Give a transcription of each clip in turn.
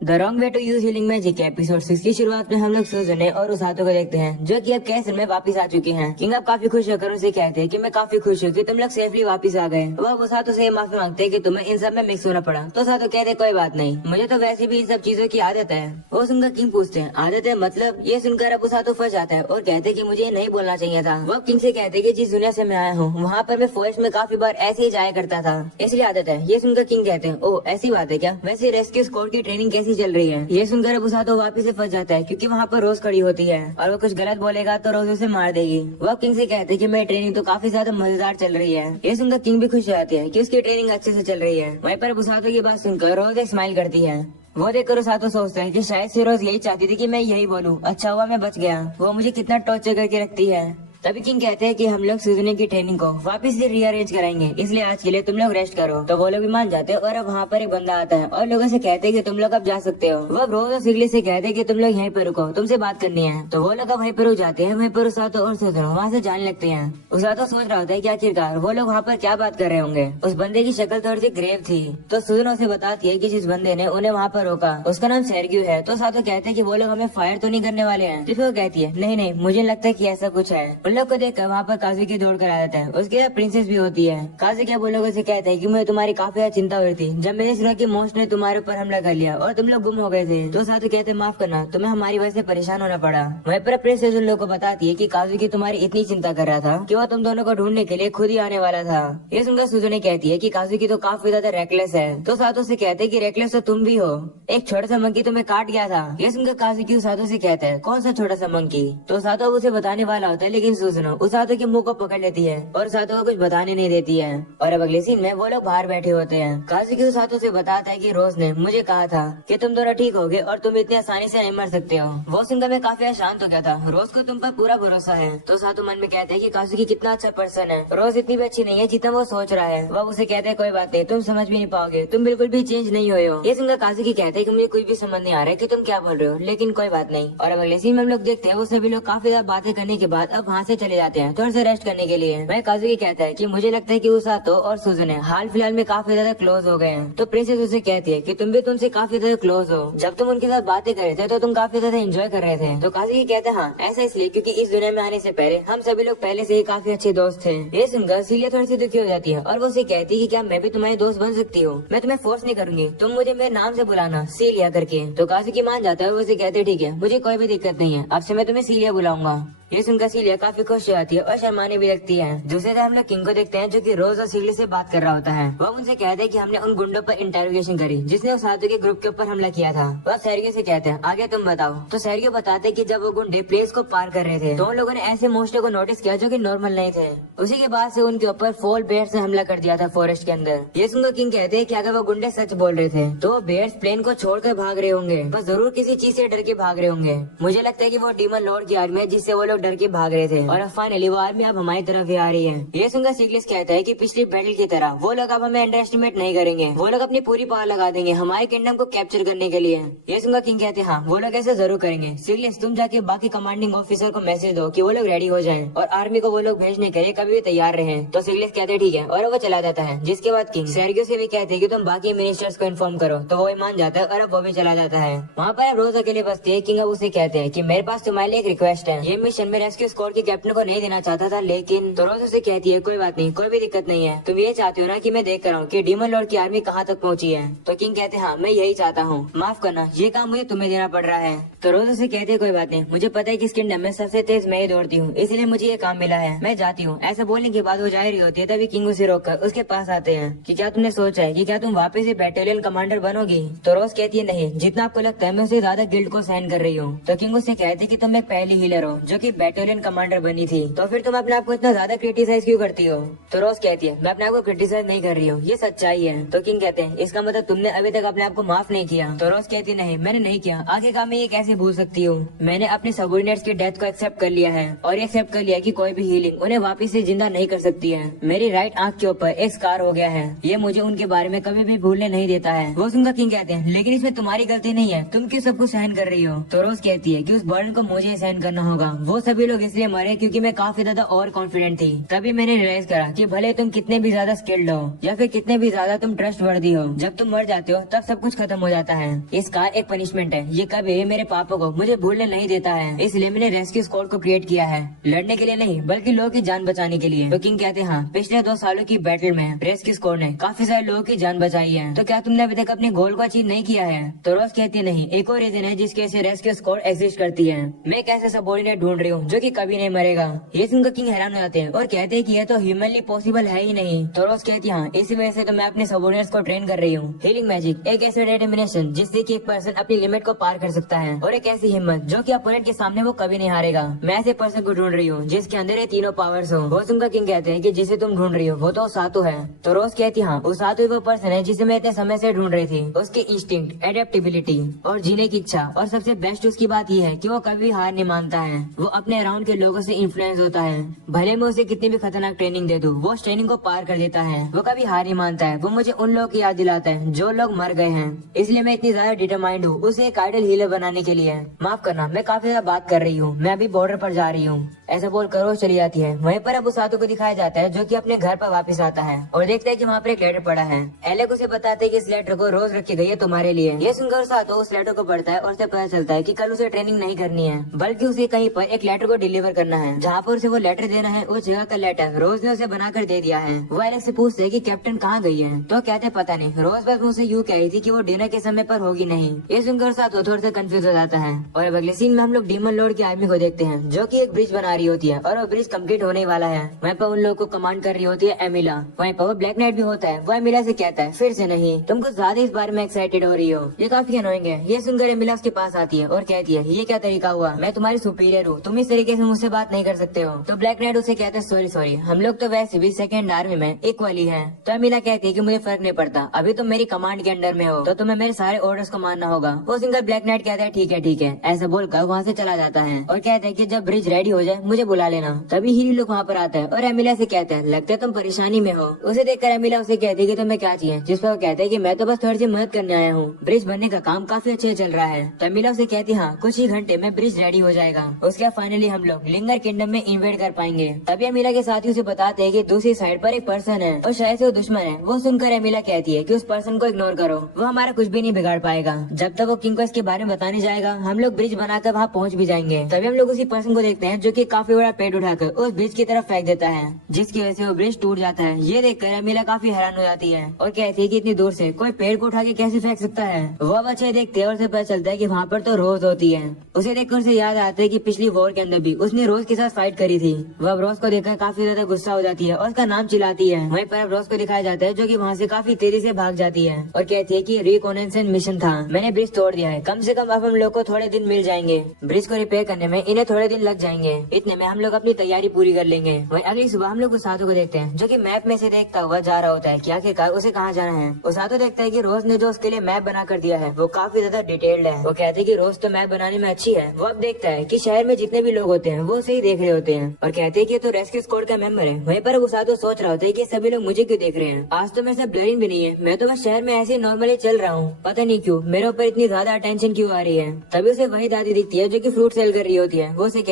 The wrong way to use healing magic के episode 6 की शुरुआत में हम लोग सुजुने और उसातो को देखते हैं, जो कि अब कैसल में वापस आ चुके हैं। किंग अब काफी खुश होकर उनसे कहते हैं कि मैं काफी खुश हूँ कि तुम लोग सेफली वापस आ गए। वह उसातो से माफी मांगते हैं कि तुम्हें इन सब में मिक्स होना पड़ा। तो उसातो कहते कोई बात नहीं, मुझे तो वैसे भी इन सब चीजों की आदत है। वो सुनकर किंग पूछते हैं आदत है मतलब? ये सुनकर अब उसातो फंस जाता है और कहते कि मुझे नहीं बोलना चाहिए था। वह किंग से कहते कि जिस दुनिया से मैं आया हूँ वहाँ पर मैं फॉरेस्ट में काफी बार ऐसे ही जाया करता था, इसलिए आदत है। ये सुनकर किंग कहते हैं ओ ऐसी बात है क्या? वैसे रेस्क्यू स्क्वाड की ट्रेनिंग कैसी चल रही है? ये सुनकर अब उसातो वापस से फंस जाता है क्योंकि वहाँ पर रोज खड़ी होती है और वो कुछ गलत बोलेगा तो रोज उसे मार देगी। वह किंग से कहते हैं कि मेरी ट्रेनिंग तो काफी ज्यादा मजेदार चल रही है। ये सुनकर किंग भी खुश हो जाती है कि उसकी ट्रेनिंग अच्छे से चल रही है। वहीं पर उसातो की बात सुनकर रोज एक स्माइल करती है। वो देखकर उसातो सोचता है कि शायद से रोज यही चाहती थी कि मैं यही बोलूं, अच्छा हुआ मैं बच गया। वो मुझे कितना टॉर्चर करके रखती है। तभी किंग कहते हैं कि हम लोग सुजुने की ट्रेनिंग को वापस से रीअरेंज कराएंगे, इसलिए आज के लिए तुम लोग रेस्ट करो। तो वो लोग भी मान जाते हैं और अब वहाँ पर एक बंदा आता है और लोगों से कहते हैं कि तुम लोग अब जा सकते हो। वो रोज और सिगली से कहते हैं कि तुम लोग यहीं पर रुको, तुमसे बात करनी है। तो वो लोग अब वहीं पर रुक जाते हैं। वहीं पर उसातो और सुजुन वहाँ से जाने लगते हैं। उसातो सोच रहा होता है कि आखिरकार वो लोग वहाँ पर क्या बात कर रहे होंगे। उस बंदे की शक्ल थोड़ी सी ग्रेव थी। तो सुजुन उसे बताती है कि जिस बंदे ने उन्हें वहाँ पर रोका उसका नाम सेर्ग्यू है। तो उसातो कहते हैं कि वो लोग हमें फायर तो नहीं करने वाले हैं। तो वो कहती है नहीं नहीं, मुझे लगता है कि ऐसा कुछ है। उन लोग को देखकर वहाँ पर काजुकी दौड़ कर आ जाता है। उसके साथ प्रिंसेस भी होती है। काजुकी वो लोगों से कहता है कि मुझे तुम्हारी काफी ज्यादा चिंता हुई थी जब मैंने सुना कि मोस्ट ने तुम्हारे ऊपर हमला कर लिया और तुम लोग गुम हो गए थे। तो साथ कहते माफ करना, तुम्हें हमारी वजह से परेशान होना पड़ा। वहीं पर प्रिंसेस उन लोगों को बताती है कि काजुकी तुम्हारी इतनी चिंता कर रहा था कि वो तुम दोनों को ढूंढने के लिए खुद ही आने वाला था। ये सुनकर सुजुने कहती है कि काजुकी तो काफी ज्यादा रेकलेस है। तो साथों से कहते हैं कि रेकलेस तो तुम भी हो, एक छोटा सा मंकी तुम्हें काट गया था। ये सुनकर काजुकी उसातो से कहता है कौन सा छोटा सा मंकी? तो उसातो उसे बताने वाला होता है लेकिन सुजुनो उसातो के मुंह को पकड़ लेती है और उसातो को कुछ बताने नहीं देती है। और अब अगले सीन में वो लोग बाहर बैठे होते हैं। काजुकी उसातो से बताता है कि रोज ने मुझे कहा था कि तुम दोनों ठीक होगे और तुम इतनी आसानी से नहीं मर सकते हो। वो सुनकर मैं काफी शांत हो गया था। रोज को तुम पर पूरा भरोसा है। तो उसातो मन में कहते हैं कि काजुकी कितना अच्छा पर्सन है, रोज इतनी भी अच्छी नहीं है जितना वो सोच रहा है। वह उसे कहते हैं कोई बात नहीं, तुम समझ भी नहीं पाओगे, तुम बिल्कुल भी चेंज नहीं हुए हो। ये सुनकर काजुकी कहते हैं कि मुझे कुछ भी समझ नहीं आ रहा है कि तुम क्या बोल रहे हो, लेकिन कोई बात नहीं। और अब अगले सीन में हम लोग देखते हैं वो सभी लोग काफी ज्यादा बातें करने के बाद अब वहाँ से चले जाते हैं थोड़ा सा रेस्ट करने के लिए। वह काजुकी कहता है कि मुझे लगता है कि उसातो और सुजुने हाल फिलहाल में काफी ज्यादा क्लोज हो गए हैं। तो प्रिंसेस उसे कहती है कि तुम भी तुमसे काफी ज्यादा क्लोज हो, जब तुम उनके साथ बातें कर रहे थे तो तुम काफी ज्यादा एंजॉय कर रहे थे। तो काजुकी कहते हैं हाँ ऐसा इसलिए क्योंकि इस दुनिया में आने से पहले हम सभी लोग पहले से ही काफी अच्छे दोस्त थे। ये सुनकर सीलिया थोड़ी सी दुखी हो जाती है और वो उसे कहती है कि क्या मैं भी तुम्हारी दोस्त बन सकती हूँ? मैं तुम्हें फोर्स नहीं करूंगी, तुम मुझे मेरे नाम से बुलाना, सीलिया करके। तो काजुकी मान जाता है। वो उसे कहते ठीक है, मुझे कोई भी दिक्कत नहीं है, अब से मैं तुम्हें सीलिया बुलाऊंगा। ये सुनकर सीलिया काफी खुश हो जाती है और शर्माने भी लगती है। दूसरे तरफ हम लोग किंग को देखते हैं जो कि रोज और सिगली से बात कर रहा होता है। वह उनसे कहते हैं कि हमने उन गुंडों पर इंटरोगेशन करी जिसने उसातो के ग्रुप के ऊपर हमला किया था। वह सेर्गियो से कहते हैं आगे तुम बताओ। तो सेर्गियो बताते हैं कि जब वो गुंडे प्लेस को पार कर रहे थे तो उन लोगों ने ऐसे मोस्टो को नोटिस किया जो कि नॉर्मल नहीं थे। उसी के बाद से उनके ऊपर फोल बेयर्स ने हमला कर दिया था फॉरेस्ट के अंदर। ये सुनकर किंग कहते हैं कि अगर वो गुंडे सच बोल रहे थे तो वो बेयर्स प्लेन को छोड़कर भाग रहे होंगे, बस जरूर किसी चीज से डर के भाग रहे होंगे। मुझे लगता है कि वो डीमन लॉर्ड की आर्मी है जिससे वो लोग डर के भाग रहे थे और अब फाइनली वो आर्मी अब हमारी तरफ ही आ रही है। ये सुनकर सिगलिस कहता है कि पिछली बैटल की तरह वो लोग अब हमें अंडर एस्टिमेट नहीं करेंगे, वो लोग अपनी पूरी पावर लगा देंगे हमारे किंगडम को कैप्चर करने के लिए। ये सुनकर किंग कहते हैं हाँ वो लोग ऐसा जरूर करेंगे। सिगलिस तुम जाके बाकी कमांडिंग ऑफिसर को मैसेज दो कि वो लोग रेडी हो जाएं और आर्मी को वो लोग भेजने के लिए कभी भी तैयार रहे। तो सिगलिस कहते ठीक है और वो चला जाता है। जिसके बाद किंग सेर्गियो से भी कहते हैं कि तुम बाकी मिनिस्टर्स को इन्फॉर्म करो। तो वो मान जाता है और अब वो भी चला जाता है। वहाँ पर रोज अकेले बसती है। किंग अब उसे कहते हैं कि मेरे पास तुम्हारे लिए एक रिक्वेस्ट है। ये मिशन में रेस्क्यू स्क्वाड के कैप्टन को नहीं देना चाहता था लेकिन तो रोज उसे कहती है कोई बात नहीं, कोई भी दिक्कत नहीं है, तुम ये चाहते हो ना कि मैं देख कर आऊँ कि डीमन लॉर्ड की आर्मी कहाँ तक पहुँची है। तो किंग कहते हैं हाँ मैं यही चाहता हूँ, माफ करना ये काम मुझे तुम्हें देना पड़ रहा है। तो रोज उसे कहते हैं कोई बात नहीं, मुझे पता है कि इस किंगडम में सबसे तेज मैं ही दौड़ती हूँ, इसलिए मुझे ये काम मिला है, मैं जाती हूँ। ऐसा बोलने के बाद वो जा रही होती है। तभी किंग उसे रोककर उसके पास आते हैं कि क्या तुमने सोचा है कि क्या तुम वापस से बैटालियन कमांडर बनोगी? तो रोज कहती है नहीं, जितना आपको लगता है मैं उससे ज्यादा गिल्ड को साइन कर रही हूँ। तो किंग उसे कहते हैं कि तुम एक पहली हीलर हो जो कि बैटालियन कमांडर बनी थी, तो फिर तुम अपने आप को इतना ज्यादा क्रिटिसाइज क्यों करती हो? तो रोज कहती है मैं अपने आप को क्रिटिसाइज नहीं कर रही हूँ, ये सच्चाई है। तो किंग कहते हैं इसका मतलब तुमने अभी तक अपने आप को माफ नहीं किया। तो रोज कहती नहीं मैंने नहीं किया, आखिरकार मैं ये कैसे भूल सकती हूँ? मैंने अपने सबऑर्डिनेट्स की डेथ को एक्सेप्ट कर लिया है और ये एक्सेप्ट कर लिया कि कोई भी हीलिंग उन्हें वापस से जिंदा नहीं कर सकती है। मेरी राइट आंख के ऊपर एक स्कार हो गया है, ये मुझे उनके बारे में कभी भी भूलने नहीं देता है। वो सुनकर किंग कहते हैं लेकिन इसमें तुम्हारी गलती नहीं है, तुम क्यों सब कुछ सहन कर रही हो? तो रोज कहती है कि उस बर्डन को मुझे सहन करना होगा, वो सभी लोग इसलिए मरे क्योंकि मैं काफी ज्यादा ओवर कॉन्फिडेंट थी। तभी मैंने रियलाइज करा कि भले तुम कितने भी ज्यादा स्किल्ड हो या फिर कितने भी ज्यादा तुम ट्रस्ट वर्दी हो, जब तुम मर जाते हो तब सब कुछ खत्म हो जाता है। इसका एक पनिशमेंट है, ये कभी भी मेरे पापा को मुझे भूलने नहीं देता है, इसलिए मैंने रेस्क्यू स्क्वाड को क्रिएट किया है, लड़ने के लिए नहीं बल्कि लोगों की जान बचाने के लिए। तो किंग कहते हैं पिछले 2 सालों की बैटल में रेस्क्यू स्क्वाड ने काफी सारे लोगों की जान बचाई है, तो क्या तुमने अभी तक अपने गोल को अचीव नहीं किया है? तो रोज कहती है नहीं, एक और रीजन है जिसकी वजह से रेस्क्यू स्क्वाड एग्जिस्ट करती है। मैं एक ऐसे सबऑर्डिनेट ढूंढ रही हूँ जो कि कभी नहीं मरेगा। ये सुनकर किंग हैरान हो जाते हैं और कहते हैं कि यह तो ह्यूमनली पॉसिबल है ही नहीं। तो रोज कहती है इसी वजह से तो मैं अपने सबऑर्डिनेट्स को ट्रेन कर रही हूँ। हीलिंग मैजिक एक ऐसे डिटर्मिनेशन जिससे कि एक पर्सन अपनी लिमिट को पार कर सकता है, और एक ऐसी हिम्मत जो कि अपोनेंट के सामने वो कभी नहीं हारेगा। मैं ऐसे पर्सन को ढूंढ रही हूँ जिसके अंदर ये तीनों पावर्स हो। वो सुनकर किंग कहते हैं कि जिसे तुम ढूंढ रही हो वो तो उसातु है। तो रोज कहती उसातु वो पर्सन है जिसे मैं इतने समय से ढूंढ रही थी। उसकी इंस्टिंक्ट, एडेप्टेबिलिटी और जीने की इच्छा, और सबसे बेस्ट उसकी बात ये है कि वो कभी हार नहीं मानता है। वो अपने अराउंड के लोगों से इन्फ्लुएंस होता है, भले मैं उसे कितनी भी खतरनाक ट्रेनिंग दे दूं, वो उस ट्रेनिंग को पार कर देता है। वो कभी हार नहीं मानता है। वो मुझे उन लोगों की याद दिलाता है जो लोग मर गए हैं, इसलिए मैं इतनी ज्यादा डिटरमाइंड हूँ उसे एक आइडल हीलर बनाने के लिए। माफ करना, मैं काफी ज्यादा बात कर रही हूँ, मैं अभी बॉर्डर पर जा रही हूँ। ऐसा बोल कर वो चली जाती है। वहीं पर अब उसातु को दिखाया जाता है जो कि अपने घर पर वापस आता है और देखता है कि वहाँ पर एक लेटर पड़ा है। एलेक उसे बताते है कि इस लेटर को रोज रखी गई है तुम्हारे लिए। ये सुनकर उसातु उस लेटर को पढ़ता है और उसे पता चलता है कि कल उसे ट्रेनिंग नहीं करनी है, बल्कि उसे कहीं पर एक लेटर को डिलीवर करना है। जहाँ पर उसे वो लेटर देना है उस जगह का लेटर रोज ने उसे बनाकर दे दिया है। वो एलेक से पूछते है कि कैप्टन कहाँ गई है, तो कहते पता नहीं, रोज बस मुझसे यूँ कह रही थी कि वो डिनर के समय पर होगी नहीं। ये सुनकर उसातु थोड़ा सा कंफ्यूज हो जाता है। और अब अगले सीन में हम लोग डीमन लॉर्ड की आर्मी को देखते हैं जो कि एक ब्रिज बना रही होती है और वो ब्रिज कंप्लीट होने वाला है। वहीं पर उन लोगों को कमांड कर रही होती है एमिला। वहीं पर वो ब्लैक नाइट भी होता है। वो एमिला से कहता है फिर से नहीं, तुम कुछ ज्यादा इस बारे में एक्साइटेड हो रही हो, ये काफी अनोइंग है। ये सुनकर एमिला उसके पास आती है और कहती है ये क्या तरीका हुआ, मैं तुम्हारी सुपीरियर हूँ, तुम इस तरीके से मुझसे बात नहीं कर सकते हो। तो ब्लैक नाइट उसे कहते हैं सॉरी, हम लोग तो वैसे भी सेकंड आर्मी में इक्वली है। तो एमिला कहती है कि मुझे फर्क नहीं पड़ता, अभी तुम मेरी कमांड के अंडर में हो तो तुम्हें मेरे सारे ऑर्डर्स को मानना होगा। वो सिंगर ब्लैक नाइट कहता है ठीक है, ऐसा बोलकर वहाँ से चला जाता है और कहता है कि जब ब्रिज रेडी हो जाए मुझे बुला लेना। तभी हीरी लोग वहाँ पर आता है और एमिला से कहता है लगता है तुम परेशानी में हो। उसे देखकर एमिला उसे कहती है कि तुम्हें क्या चाहिए, जिस पर वो कहता है कि मैं तो बस थोड़ी सी मदद करने आया हूँ, ब्रिज बनने का काम काफी अच्छे चल रहा है। तो एमिला उसे कहती है कुछ ही घंटे में ब्रिज रेडी हो जाएगा, उसके बाद फाइनली हम लोग लिंगर किंगडम में इन्वेड कर पाएंगे। तभी एमिला के साथी उसे बताते हैं कि दूसरी साइड पर एक पर्सन है और शायद से वो दुश्मन है। वो सुनकर एमिला कहती है कि उस पर्सन को इग्नोर करो, वो हमारा कुछ भी नहीं बिगाड़ पाएगा। जब तक वो किंग को इसके बारे में बताने जाएगा हम लोग ब्रिज बनाकर वहाँ पहुँच भी जाएंगे। तभी हम लोग उसी पर्सन को देखते हैं जो कि काफी बड़ा पेड़ उठाकर उस ब्रिज की तरफ फेंक देता है, जिसकी वजह से वो ब्रिज टूट जाता है। ये देखकर एमिला काफी हैरान हो जाती है और कहती है कि इतनी दूर से कोई पेड़ को उठा के कैसे फेंक सकता है। वो अब अच्छे देखते हैं और उसे पता चलता है कि वहाँ पर तो रोज होती है। उसे देखकर उसे याद आता है कि पिछली वॉर के अंदर भी उसने रोज के साथ फाइट करी थी। वह अब रोज को देखकर काफी ज्यादा गुस्सा हो जाती है और उसका नाम चिल्लाती है। वहीं पर अब रोज को दिखाया जाता है जो कि वहाँ से काफी तेजी से भाग जाती है और कहती है कि रिकॉनेसेंस मिशन था, मैंने ब्रिज तोड़ दिया है, कम से कम अब हम लोग को थोड़े दिन मिल जाएंगे, ब्रिज को रिपेयर करने में इन्हें थोड़े दिन लग जाएंगे, इतने में हम लोग अपनी तैयारी पूरी कर लेंगे। वहीं अगली सुबह हम लोग उसातु को देखते हैं जो कि मैप में से देखता हुआ जा रहा होता है कि आखिरकार उसे कहाँ जाना है। उसातु देखता है कि रोज ने जो उसके लिए मैप बना कर दिया है वो काफी ज्यादा डिटेल्ड है। वो कहते हैं कि रोज तो मैप बनाने में अच्छी है। वो अब देखता है कि शहर में जितने भी लोग होते हैं वो उसे ही देख रहे होते हैं और कहते हैं कि तो रेस्क्यू स्क्वाड का मेंबर है। वहीं पर उसातु सोच रहा होता है कि सभी लोग मुझे क्यों देख रहे हैं, आज तो मेरे साथ ब्लरिंग भी नहीं है, मैं तो बस शहर में ऐसे नॉर्मली चल रहा हूँ, पता नहीं क्यों मेरे ऊपर इतनी ज्यादा अटेंशन क्यों आ रही है। तभी उसे वही दादी दिखती है जो कि फ्रूट सेल कर रही होती है। वो उसे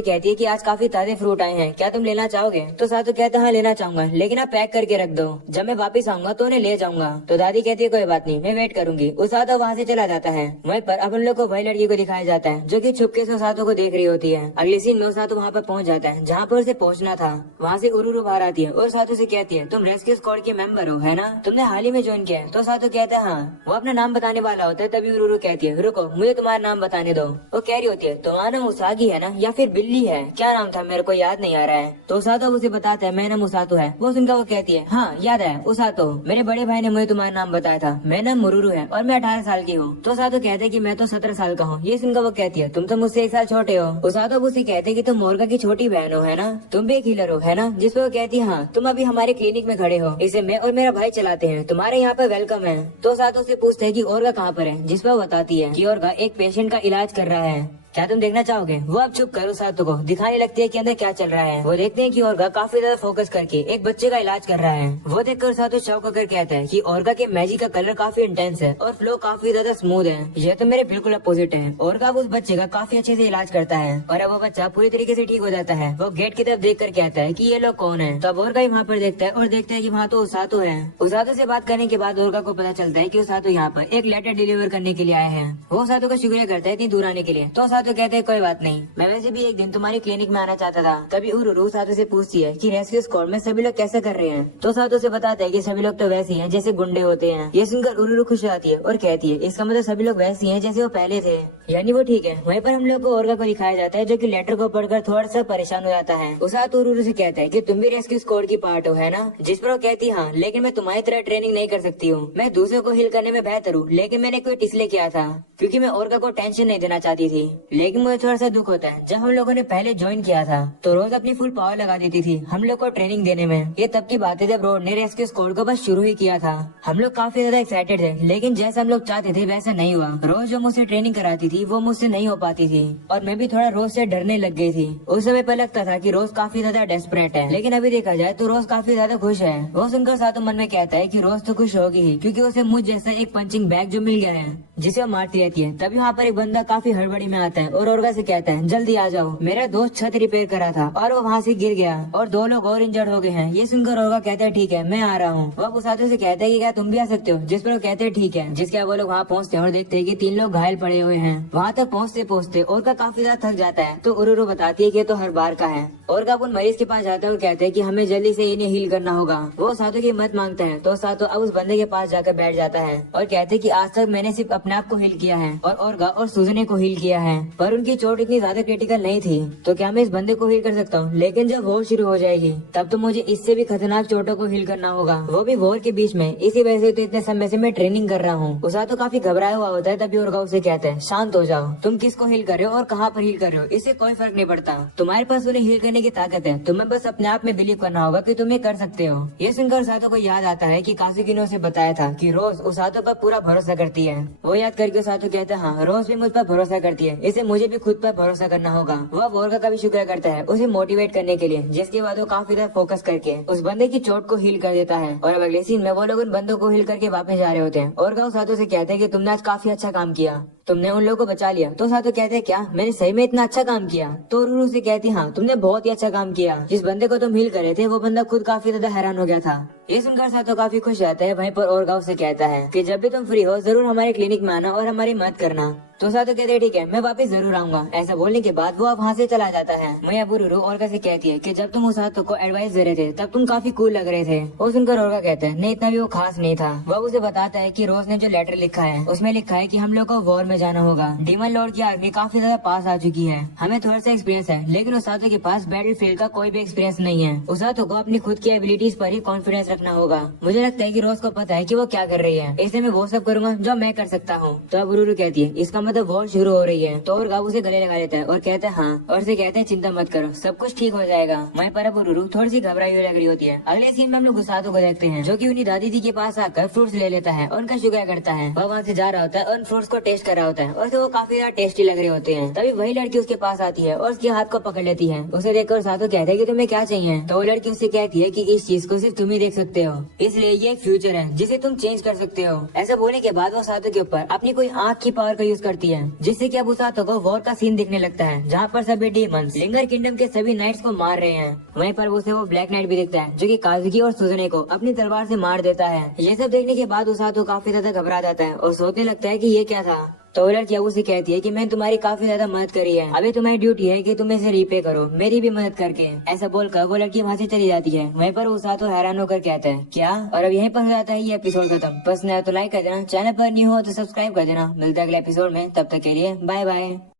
कहती है कि आज काफी ताजे फ्रूट आए हैं, क्या तुम लेना चाहोगे? तो सातु कहता है हाँ लेना चाहूंगा, लेकिन आप पैक करके रख दो, जब मैं वापस आऊंगा तो उन्हें ले जाऊंगा। तो दादी कहती है कोई बात नहीं, मैं वेट करूंगी। उसातो वहाँ से चला जाता है। वहीं पर अब उन लोग को वही लड़की को दिखाया जाता है जो कि छुपके से उसातो को देख रही होती है। अगले सीन में उसातो वहाँ पर पहुँच जाता है जहाँ पर उसे पहुँचना था। वहाँ से उरुरु बाहर आती है और उसातो से कहती है तुम रेस्क्यू स्क्वाड के मेंबर हो है ना, तुमने हाल ही में ज्वाइन किया है? तो उसातो कहता है हाँ। वो अपना नाम बताने वाला होता है तभी उरुरु कहती है रुको मुझे तुम्हारा नाम बताने दो। वो कह रही होती है तुम्हारा नाम उसागी है ना या फिर बिल्ली है, क्या नाम था मेरे को याद नहीं आ रहा है। तो उसातो उसे बताता है मेरा नाम उसातो है। वो सुनकर वो कहती है हाँ याद है उसातो, मेरे बड़े भाई ने मुझे तुम्हारा नाम बताया था, मेरा नाम मुरुरु है और मैं 18 साल की हूँ। तो उसातो कहते है कि मैं तो 17 साल का हूँ। ये सुनकर वो कहती है तुम तो मुझसे 1 साल छोटे हो। उसातो उसे कहते कि तुम मोर्गा की छोटी बहन हो है ना, तुम भी एक हीलर हो है ना, जिस पर वो कहती है हाँ तुम अभी हमारे क्लिनिक में खड़े हो, इसे मैं और मेरा भाई चलाते हैं, तुम्हारे यहाँ पे वेलकम है। तो उसातो से पूछते है कि ओरगा कहाँ पर है, जिस पर वो बताती है कि ओरगा एक पेशेंट का इलाज कर रहा है। क्या तुम देखना चाहोगे? वो अब चुप कर उसातो को दिखाने लगती है कि अंदर क्या चल रहा है। वो देखते हैं कि ओरगा काफी ज्यादा फोकस करके एक बच्चे का इलाज कर रहा है। वो देखकर उसातो शौक होकर कहता है कि ओरगा के मैजिक का कलर काफी इंटेंस है और फ्लो काफी ज्यादा स्मूथ है। यह तो मेरे बिल्कुल अपोजिट है। ओरगा उस बच्चे का काफी अच्छे से इलाज करता है और अब वो बच्चा पूरी तरीके से ठीक हो जाता है। वो गेट की तरफ देख कर कहता है कि ये लोग कौन है। तो अब ओरगा वहाँ पर देखता है और देखता है कि वहाँ तो उसातो है। उसातो से बात करने के बाद ओरगा को पता चलता है कि उसातो यहाँ पर एक लेटर डिलीवर करने के लिए आए हैं। वो उसातो का शुक्रिया करता है इतनी दूर आने के लिए। तो उसातो कहते हैं कोई बात नहीं, मैं वैसे भी एक दिन तुम्हारी क्लिनिक में आना चाहता था। तभी उरुरु उसातो से पूछती है कि रेस्क्यू स्क्वाड में सभी लोग कैसे कर रहे हैं। तो उसातो से बताता है कि सभी लोग तो वैसे ही हैं जैसे गुंडे होते हैं। ये सुनकर उरुरु खुश हो जाती है और कहती है इसका मतलब सभी लोग वैसे ही हैं जैसे वो पहले थे, यानी वो ठीक है। वहीं पर हम लोग को ओरगा को दिखाया जाता है जो कि लेटर को पढ़कर थोड़ा सा परेशान हो जाता है। उसातो उरुरु से कहता है कि तुम भी रेस्क्यू स्क्वाड की पार्ट हो, है ना? जिस पर वो कहती हाँ, लेकिन मैं तुम्हारी तरह ट्रेनिंग नहीं कर सकती हूँ। मैं दूसरों को हील करने में बेहतर हूँ, लेकिन मैंने क्विट इसलिए किया था क्योंकि मैं ओरगा को टेंशन नहीं देना चाहती थी। लेकिन मुझे थोड़ा सा दुख होता है, जब हम लोगों ने पहले ज्वाइन किया था तो रोज अपनी फुल पावर लगा देती थी हम लोग को ट्रेनिंग देने में। ये तब की बात है जब रोड ने रेस्क्यू स्क्वाड को बस शुरू ही किया था। हम लोग काफी ज्यादा एक्साइटेड थे, लेकिन जैसा हम लोग चाहते थे वैसा नहीं हुआ। रोज जो मुझसे ट्रेनिंग कराती थी वो मुझसे नहीं हो पाती थी और मैं भी थोड़ा रोज से डरने लग गई थी। उस समय पर लगता था कि रोज काफी ज्यादा डेस्परेट है, लेकिन अभी देखा जाए तो रोज काफी ज्यादा खुश है। वो सुनकर सातो मन में कहता है कि रोज तो खुश होगी ही क्योंकि उसे मुझ जैसा एक पंचिंग बैग जो मिल गया है जिसे वो मारती रहती है। तभी वहाँ पर एक बंदा काफी हड़बड़ी में आता है और ओरगा से कहता है जल्दी आ जाओ, मेरा दोस्त छत रिपेयर करा था और वो वहाँ से गिर गया और 2 लोग और इंजर्ड हो गए हैं। ये सुनकर ओरगा कहता है ठीक है मैं आ रहा हूँ। वो उसातो से कहता है कि क्या तुम भी आ सकते हो? जिस पर वो कहते हैं ठीक है। जिसके वो लोग वहाँ पहुँचते हैं और देखते हैं कि 3 लोग घायल पड़े हुए हैं। वहाँ तक पहुँचते पहुँचते ओरगा काफी ज्यादा थक जाता है तो उरुरु बताती है कि तो हर बार का है। ओरगा उन मरीज के पास जाता है और कहते हैं कि हमें जल्दी से इन्हें हील करना होगा। वो सातो की मदद मांगता है तो सातो अब उस बंदे के पास जाकर बैठ जाता है और कहते हैं कि आज तक मैंने सिर्फ अपने आप को हील किया है और ओरगा और सुजने को हील किया है, पर उनकी चोट इतनी ज्यादा क्रिटिकल नहीं थी। तो क्या मैं इस बंदे को हील कर सकता हूँ? लेकिन जब वॉर शुरू हो जाएगी तब तो मुझे इससे भी खतरनाक चोटों को हील करना होगा, वो भी वॉर के बीच में। इसी वजह से तो इतने समय से मैं ट्रेनिंग कर रहा हूँ। उसातो काफी घबराया हुआ होता है। तभी ओरगा उसे कहते हैं शांत हो जाओ, तुम किसको हील कर रहे हो और कहाँ पर हील कर रहे हो इससे कोई फर्क नहीं पड़ता। तुम्हारे पास उन्हें हील करने की ताकत है, तुम्हें बस अपने आप में बिलीव करना होगा कि तुम ये कर सकते हो। ये सुनकर उसातो को याद आता है कि काजुकी ने उसे बताया था कि रोज उसातो पर पूरा भरोसा करती है। वो याद करके उसातो कहता है हाँ, रोज भी मुझ पर भरोसा करती है, इसे मुझे भी खुद पर भरोसा करना होगा। वह ओरगा का भी शुक्र करता है उसे मोटिवेट करने के लिए, जिसके बाद वो काफी ज्यादा फोकस करके उस बंदे की चोट को हील कर देता है। और अब अगले सीन में वो लोग उन बंदों को हील करके वापस जा रहे होते हैं। ओरगा उसातो से कहते हैं कि तुमने आज काफी अच्छा काम किया, तुमने उन लोगों को बचा लिया। तो सातो कहते हैं क्या मैंने सही में इतना अच्छा काम किया? तो उरुरु से कहती हाँ, तुमने बहुत ही अच्छा काम किया। जिस बंदे को तुम हील कर रहे थे वो बंदा खुद काफी ज्यादा हैरान हो गया था। ये सुनकर सातो काफी खुश रहता है। वहीं पर ओरगा से कहता है कि जब भी तुम फ्री हो जरूर हमारे क्लिनिक में आना और हमारी मदद करना। तो सातो कहते हैं ठीक है मैं वापस जरूर आऊंगा। ऐसा बोलने के बाद वो अब वहाँ से चला जाता है। वहीं अब उरुरु ओरगा से कहती है कि जब तुम उसातो को एडवाइस दे रहे थे तब तुम काफी कूल लग रहे थे। वो सुनकर ओरगा कहता है नहीं, इतना भी वो खास नहीं था। वह उसे बताता है कि रोज ने जो लेटर लिखा है उसमें लिखा है कि हम लोग को वॉर में जाना होगा। डीमन लॉर्ड की आर्मी काफी ज्यादा पास आ चुकी है, हमें थोड़ा सा एक्सपीरियंस है, लेकिन उसातो के पास बैटलफील्ड का कोई भी एक्सपीरियंस नहीं है। उसातो को अपनी खुद की एबिलिटीज पर ही कॉन्फिडेंस रखना होगा। मुझे लगता है कि रोज को पता है कि वो क्या कर रही है, इसलिए मैं वो सब करूंगा जो मैं कर सकता हूँ। तो अब उरुरु कहती है इसका मतलब वॉर शुरू हो रही है। तो ओरगा उसे गले लगा लेता है और कहता है हाँ, और उसे कहते हैं चिंता मत करो, सब कुछ ठीक हो जाएगा। वहीं पर अब उरुरु थोड़ी सी घबराई हुई लग रही होती है। अगले सीन में हम लोग उसातो को देखते हैं जो कि उन्हीं दादी जी के पास आकर फ्रूट्स ले लेता है और उनका शुक्रिया करता है। वह वहाँ से जा रहा होता है और उन फ्रूट्स को टेस्ट कर रहा होता है और वो काफी ज्यादा टेस्टी लग रहे होते हैं। तभी वही लड़की उसके पास आती है और उसके हाथ को पकड़ लेती है। उसे देखकर सातो कहता है कि तुम्हें क्या चाहिए? तो वो लड़की उससे कहती है कि इस चीज को सिर्फ तुम ही देख सकते हो, इसलिए ये एक फ्यूचर है जिसे तुम चेंज कर सकते हो। ऐसा बोलने के बाद वो सातो के ऊपर अपनी कोई आँख की पावर का यूज करती है, जिससे कि अब उस सातो को वॉर का सीन दिखने लगता है जहाँ पर सभी डीमंस लिंगर किंगडम के सभी नाइट्स को मार रहे हैं। वहीं पर उसे वो ब्लैक नाइट भी दिखता है जो कि काजुकी और सुजने को अपनी तलवार से मार देता है। ये सब देखने के बाद उस सातो काफी ज्यादा घबरा जाता है और सोचने लगता है कि ये क्या था। तो वो लड़की उसे कहती है कि मैंने तुम्हारी काफी ज्यादा मदद करी है, अभी तुम्हारी ड्यूटी है कि तुम इसे रीपे करो मेरी भी मदद करके। ऐसा बोलकर वो लड़की वहाँ से चली जाती है। वहीं पर वो सातो हैरान होकर कहता है क्या? और अब यहीं पर हो जाता है ये एपिसोड खत्म। पसंद आया तो लाइक कर देना, चैनल पर न्यू हो तो सब्सक्राइब कर देना। मिलता है अगले एपिसोड में, तब तक के लिए बाय बाय।